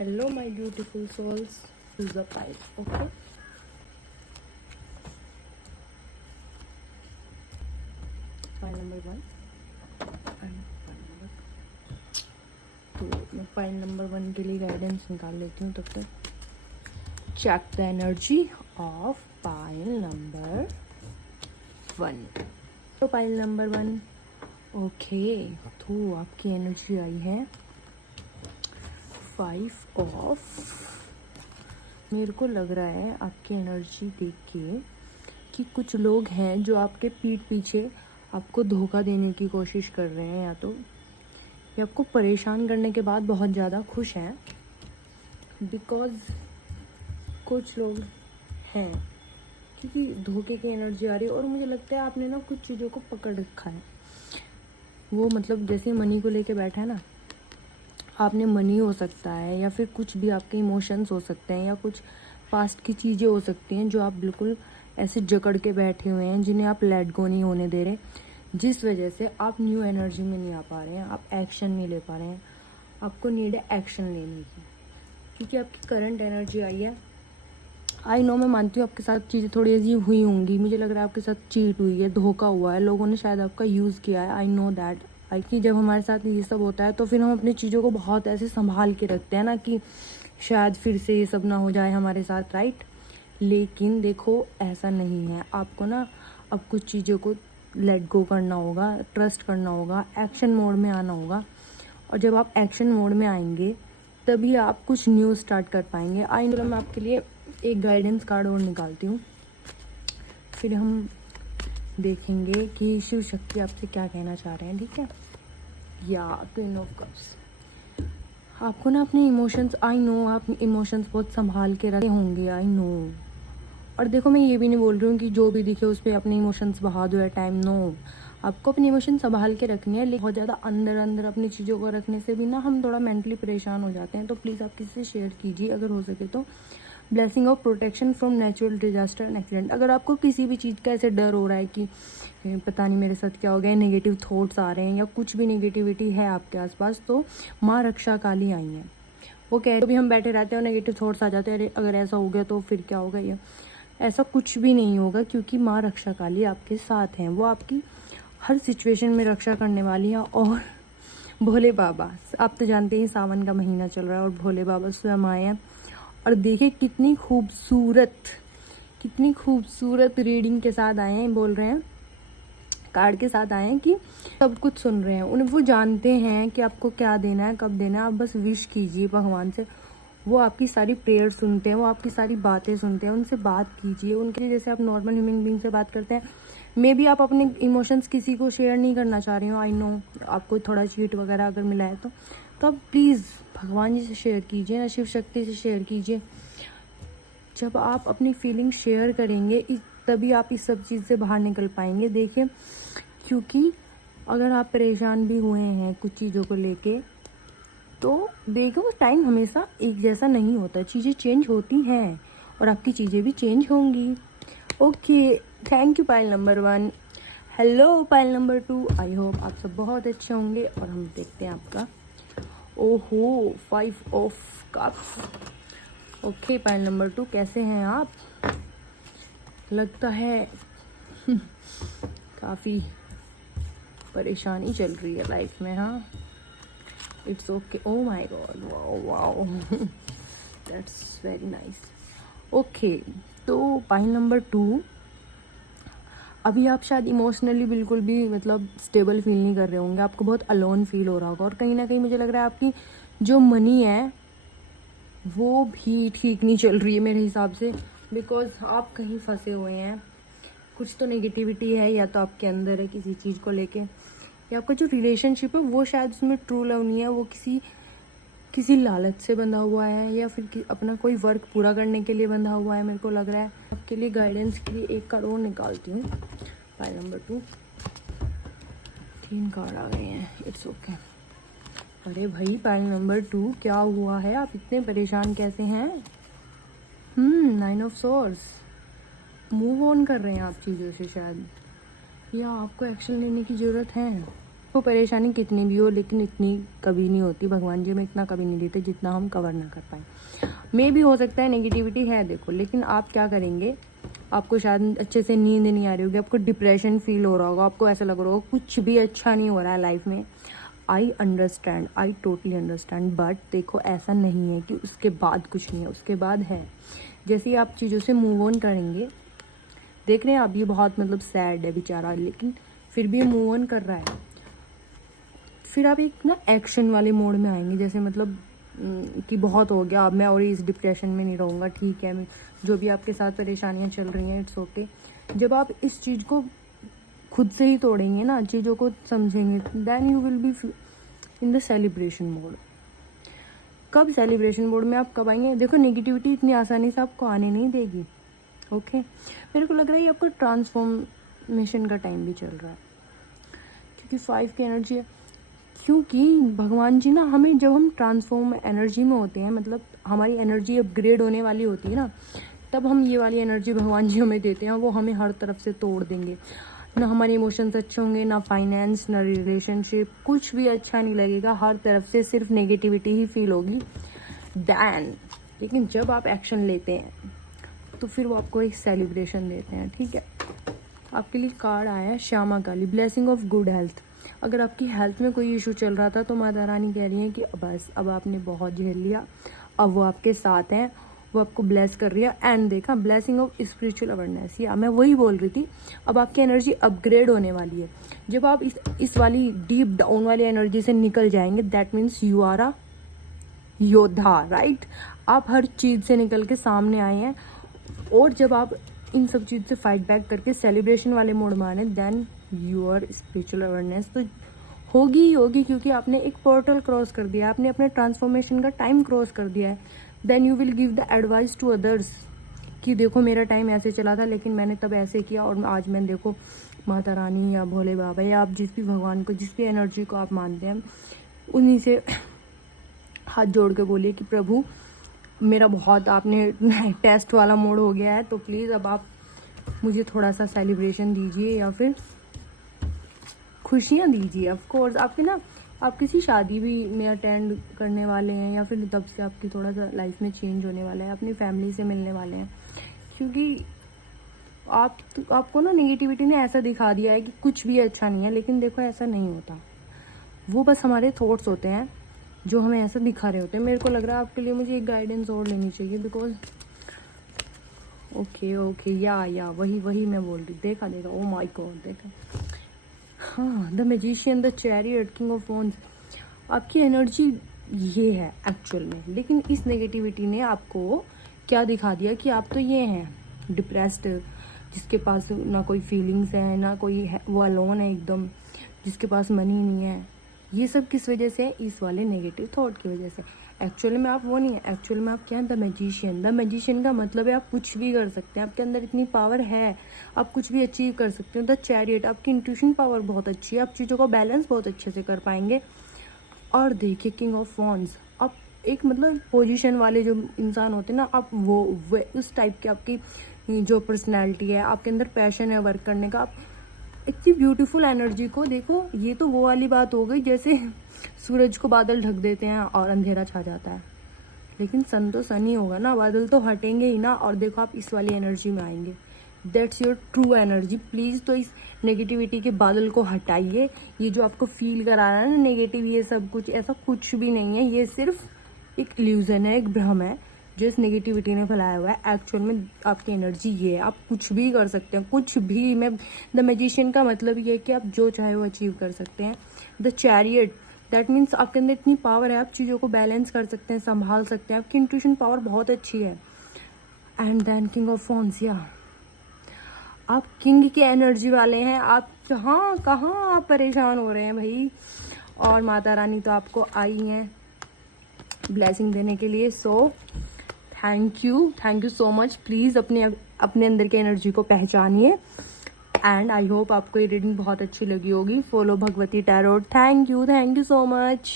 Hello, my beautiful souls. Choose a pile, okay? Pile number 1 and pile number 2. तो मैं pile number 1 के लिए guidance निकाल लेती हूँ तब तक. Check the energy of pile number 1. तो pile number 1, okay. तो आपकी एनर्जी आई है 5 ऑफ. मेरे को लग रहा है आपकी एनर्जी देख के कि कुछ लोग हैं जो आपके पीठ पीछे आपको धोखा देने की कोशिश कर रहे हैं, या तो ये आपको परेशान करने के बाद बहुत ज़्यादा खुश हैं. बिकॉज कुछ लोग हैं क्योंकि धोखे की एनर्जी आ रही है और मुझे लगता है आपने ना कुछ चीज़ों को पकड़ रखा है. वो मतलब जैसे मनी को लेके बैठा है ना, आपने मनी हो सकता है या फिर कुछ भी आपके इमोशंस हो सकते हैं या कुछ पास्ट की चीज़ें हो सकती हैं जो आप बिल्कुल ऐसे जकड़ के बैठे हुए हैं, जिन्हें आप लेट गो नहीं होने दे रहे, जिस वजह से आप न्यू एनर्जी में नहीं आ पा रहे हैं, आप एक्शन नहीं ले पा रहे हैं. आपको नीड है एक्शन लेने की, क्योंकि आपकी करंट एनर्जी आई है. आई नो, मैं मानती हूँ आपके साथ चीज़ें थोड़ी अजीब हुई होंगी. मुझे लग रहा है आपके साथ चीट हुई है, धोखा हुआ है, लोगों ने शायद आपका यूज़ किया है. I know that. कि जब हमारे साथ ये सब होता है तो फिर हम अपनी चीज़ों को बहुत ऐसे संभाल के रखते हैं ना कि शायद फिर से ये सब ना हो जाए हमारे साथ, राइट. लेकिन देखो ऐसा नहीं है. आपको ना अब कुछ चीज़ों को लेट गो करना होगा, ट्रस्ट करना होगा, एक्शन मोड में आना होगा. और जब आप एक्शन मोड में आएंगे तभी आप कुछ न्यू स्टार्ट कर पाएंगे. I know. मैं आपके लिए एक गाइडेंस कार्ड और निकालती हूँ, फिर हम देखेंगे कि शिव शक्ति आपसे क्या कहना चाह रहे हैं. ठीक है. या क्वीन ऑफ कप्स. आपको ना अपने इमोशंस, आई नो आप इमोशंस बहुत संभाल के रखे होंगे, आई नो. और देखो, मैं ये भी नहीं बोल रही हूँ कि जो भी दिखे उस पर अपने इमोशंस बहा दो एट टाइम. नो, आपको अपने इमोशन संभाल के रखने हैं, लेकिन बहुत ज़्यादा अंदर अंदर अपनी चीज़ों को रखने से भी ना हम थोड़ा मेंटली परेशान हो जाते हैं. तो प्लीज़ आप किसी से शेयर कीजिए अगर हो सके तो. Blessing of protection from natural disaster and accident. अगर आपको किसी भी चीज़ का ऐसे डर हो रहा है कि पता नहीं मेरे साथ क्या हो गया, नेगेटिव थॉट्स आ रहे हैं या कुछ भी नेगेटिविटी है आपके आसपास, तो माँ रक्षा काली आई हैं. वो कह रहे भी हम बैठे रहते हैं और नेगेटिव थॉट्स आ जाते हैं, अरे अगर ऐसा हो गया तो फिर क्या होगा. ये ऐसा कुछ भी नहीं होगा, क्योंकि माँ रक्षा काली आपके साथ हैं. वो आपकी हर सिचुएशन में रक्षा करने वाली है. और भोले बाबा, आप तो जानते हैं सावन का महीना चल रहा है और भोले बाबा स्वयं आए हैं. और देखिए कितनी खूबसूरत रीडिंग के साथ आए हैं. बोल रहे हैं कार्ड के साथ आए हैं कि सब कुछ सुन रहे हैं. उन्हें वो जानते हैं कि आपको क्या देना है, कब देना है. आप बस विश कीजिए भगवान से. वो आपकी सारी प्रेयर सुनते हैं, वो आपकी सारी बातें सुनते हैं. उनसे बात कीजिए उनके जैसे आप नॉर्मल ह्यूमन बीइंग से बात करते हैं. मे बी आप अपने इमोशंस किसी को शेयर नहीं करना चाह रही हो. आई नो आपको थोड़ा चीट वगैरह अगर मिला है तो आप प्लीज़ भगवान जी से शेयर कीजिए ना, शिव शक्ति से शेयर कीजिए. जब आप अपनी फीलिंग शेयर करेंगे तभी आप इस सब चीज़ से बाहर निकल पाएंगे. देखिए, क्योंकि अगर आप परेशान भी हुए हैं कुछ चीज़ों को लेके, तो देखो टाइम हमेशा एक जैसा नहीं होता. चीज़ें चेंज होती हैं और आपकी चीज़ें भी चेंज होंगी. Okay, thank you pile number 1. Hello pile number 2. I hope आप सब बहुत अच्छे होंगे. और हम देखते हैं आपका. ओहो, 5 of cups. Okay pile number 2, कैसे हैं आप? लगता है काफ़ी परेशानी चल रही है लाइफ में. हाँ, it's okay. Oh my God, wow that's very nice. Okay, तो पाइल नंबर 2, अभी आप शायद इमोशनली बिल्कुल भी मतलब स्टेबल फील नहीं कर रहे होंगे. आपको बहुत अलोन फील हो रहा होगा. और कहीं ना कहीं मुझे लग रहा है आपकी जो मनी है वो भी ठीक नहीं चल रही है मेरे हिसाब से. बिकॉज आप कहीं फंसे हुए हैं. कुछ तो नेगेटिविटी है, या तो आपके अंदर है किसी चीज़ को लेके, या आपका जो रिलेशनशिप है वो शायद उसमें ट्रू लव नहीं है. वो किसी लालच से बंधा हुआ है, या फिर अपना कोई वर्क पूरा करने के लिए बंधा हुआ है. मेरे को लग रहा है आपके लिए गाइडेंस के लिए एक कार्ड और निकालती हूँ. पाइल नंबर 2, 3 कार्ड आ गए हैं. It's okay. अरे भाई पाइल नंबर 2, क्या हुआ है? आप इतने परेशान कैसे हैं? 9 ऑफ सोर्स. मूव ऑन कर रहे हैं आप चीज़ों से शायद, या आपको एक्शन लेने की ज़रूरत है. वो परेशानी कितनी भी हो लेकिन इतनी कभी नहीं होती, भगवान जी हमें इतना कभी नहीं देते जितना हम कवर ना कर पाए। मे भी हो सकता है नेगेटिविटी है देखो, लेकिन आप क्या करेंगे, आपको शायद अच्छे से नींद नहीं आ रही होगी, आपको डिप्रेशन फील हो रहा होगा, आपको ऐसा लग रहा होगा कुछ भी अच्छा नहीं हो रहा है लाइफ में। I understand, I totally understand, but देखो ऐसा नहीं है कि उसके बाद कुछ नहीं है, उसके बाद है। जैसे ही आप चीज़ों से मूव ऑन करेंगे, देख रहे हैं आप, ये बहुत मतलब सैड है बेचारा, लेकिन फिर भी मूव ऑन कर रहा है। फिर आप एक ना एक्शन वाले मोड में आएंगे, जैसे मतलब कि बहुत हो गया, अब मैं और इस डिप्रेशन में नहीं रहूँगा, ठीक है, जो भी आपके साथ परेशानियाँ चल रही हैं इट्स ओके। जब आप इस चीज़ को खुद से ही तोड़ेंगे ना, चीज़ों को समझेंगे, then you will be in the celebration mode. कब सेलिब्रेशन मोड में आप कब आएंगे, देखो नेगेटिविटी इतनी आसानी से आपको आने नहीं देगी, ओके। मेरे को लग रहा है ये आपका ट्रांसफॉर्मेशन का टाइम भी चल रहा है, क्योंकि 5 की एनर्जी है। क्योंकि भगवान जी ना हमें, जब हम ट्रांसफॉर्म एनर्जी में होते हैं, मतलब हमारी एनर्जी अपग्रेड होने वाली होती है ना, तब हम ये वाली एनर्जी भगवान जी हमें देते हैं, वो हमें हर तरफ से तोड़ देंगे। ना हमारे इमोशंस अच्छे होंगे, ना फाइनेंस, ना रिलेशनशिप, कुछ भी अच्छा नहीं लगेगा, हर तरफ से सिर्फ नेगेटिविटी ही फील होगी। लेकिन जब आप एक्शन लेते हैं तो फिर वो आपको एक सेलिब्रेशन देते हैं, ठीक है। आपके लिए कार्ड आया है श्यामा काली, ब्लेसिंग ऑफ गुड हेल्थ। अगर आपकी हेल्थ में कोई इशू चल रहा था तो माता रानी कह रही है कि बस अब आपने बहुत झेल लिया, अब वो आपके साथ हैं, वो आपको ब्लेस कर रही है। एंड देखा, ब्लेसिंग ऑफ स्पिरिचुअल अवेयरनेस, या मैं वही बोल रही थी, अब आपकी एनर्जी अपग्रेड होने वाली है। जब आप इस वाली डीप डाउन वाली एनर्जी से निकल जाएंगे, that means you are a योद्धा, राइट। आप हर चीज़ से निकल के सामने आए हैं, और जब आप इन सब चीज़ से फाइट बैक करके सेलिब्रेशन वाले मोड में आने, देन योर स्पिरिचुअल अवेयरनेस तो होगी ही होगी, क्योंकि आपने एक पोर्टल क्रॉस कर दिया, आपने अपने ट्रांसफॉर्मेशन का टाइम क्रॉस कर दिया है। Then you will give the advice to others कि देखो मेरा टाइम ऐसे चला था, लेकिन मैंने तब ऐसे किया, और आज मैं देखो माता रानी या भोले बाबा या आप जिस भी भगवान को, जिस भी एनर्जी को आप मानते हैं, उन्हीं से हाथ जोड़ के बोलिए कि प्रभु मेरा बहुत आपने टेस्ट वाला मोड हो गया है, तो प्लीज़ अब आप मुझे थोड़ा सा सेलिब्रेशन दीजिए या फिर खुशियाँ दीजिए। ऑफ कोर्स आपकी ना, आप किसी शादी भी में अटेंड करने वाले हैं, या फिर तब से आपकी थोड़ा सा लाइफ में चेंज होने वाला है, अपनी फैमिली से मिलने वाले हैं, क्योंकि आपको ना नेगेटिविटी ने ऐसा दिखा दिया है कि कुछ भी अच्छा नहीं है, लेकिन देखो ऐसा नहीं होता, वो बस हमारे थॉट्स होते हैं जो हमें ऐसा दिखा रहे होते हैं। मेरे को लग रहा है आपके लिए मुझे एक गाइडेंस और लेनी चाहिए, बिकॉज ओके या वही मैं बोल रही, देखा ओ माय गॉड, देखा, हाँ, the magician, the chariot, king of wands. आपकी एनर्जी ये है एक्चुअल में, लेकिन इस नेगेटिविटी ने आपको क्या दिखा दिया कि आप तो ये हैं डिप्रेस्ड, जिसके पास ना कोई फीलिंग्स है, ना कोई है, वो अलोन है एकदम, जिसके पास मनी नहीं है। ये सब किस वजह से है, इस वाले नेगेटिव थॉट की वजह से। एक्चुअल में आप वो नहीं है, एक्चुअल में आप क्या है, द मैजिशियन। द मैजिशियन का मतलब है आप कुछ भी कर सकते हैं, आपके अंदर इतनी पावर है, आप कुछ भी अचीव कर सकते हो। द चैरियट, आपकी इंट्यूशन पावर बहुत अच्छी है, आप चीज़ों को बैलेंस बहुत अच्छे से कर पाएंगे। और देखिए किंग ऑफ वॉन्ड्स, आप एक मतलब पोजीशन वाले जो इंसान होते हैं ना, आप वो उस टाइप के आपकी जो पर्सनैलिटी है, आपके अंदर पैशन है वर्क करने का, आप इतनी ब्यूटीफुल एनर्जी को देखो। ये तो वो वाली बात हो गई जैसे सूरज को बादल ढक देते हैं और अंधेरा छा जाता है, लेकिन सन तो सन ही होगा ना, बादल तो हटेंगे ही ना। और देखो आप इस वाली एनर्जी में आएंगे, that's your true energy. Please तो इस नेगेटिविटी के बादल को हटाइए। ये जो आपको फील करा रहा है ना नेगेटिव, ये सब कुछ ऐसा कुछ भी नहीं है, ये सिर्फ एक इल्यूजन है, एक भ्रम है जो इस नेगेटिविटी ने फैलाया हुआ है। एक्चुअल में आपकी एनर्जी ये है, आप कुछ भी कर सकते हैं, कुछ भी। मैं द मैजिशियन का मतलब ये है कि आप जो चाहे वो अचीव कर सकते हैं। द चैरियट, दैट मीन्स आपके अंदर इतनी पावर है, आप चीज़ों को बैलेंस कर सकते हैं, संभाल सकते हैं, आपकी इंट्यूशन पावर बहुत अच्छी है। And then king of wands, या आप किंग की एनर्जी वाले हैं। आप कहाँ आप परेशान हो रहे हैं भाई, और माता रानी तो आपको आई हैं ब्लेसिंग देने के लिए। So thank you so much. Please अपने अंदर की एनर्जी को पहचानिए, एंड आई होप आपको ये रीडिंग बहुत अच्छी लगी होगी। Follow Bhagwati tarot. Thank you so much.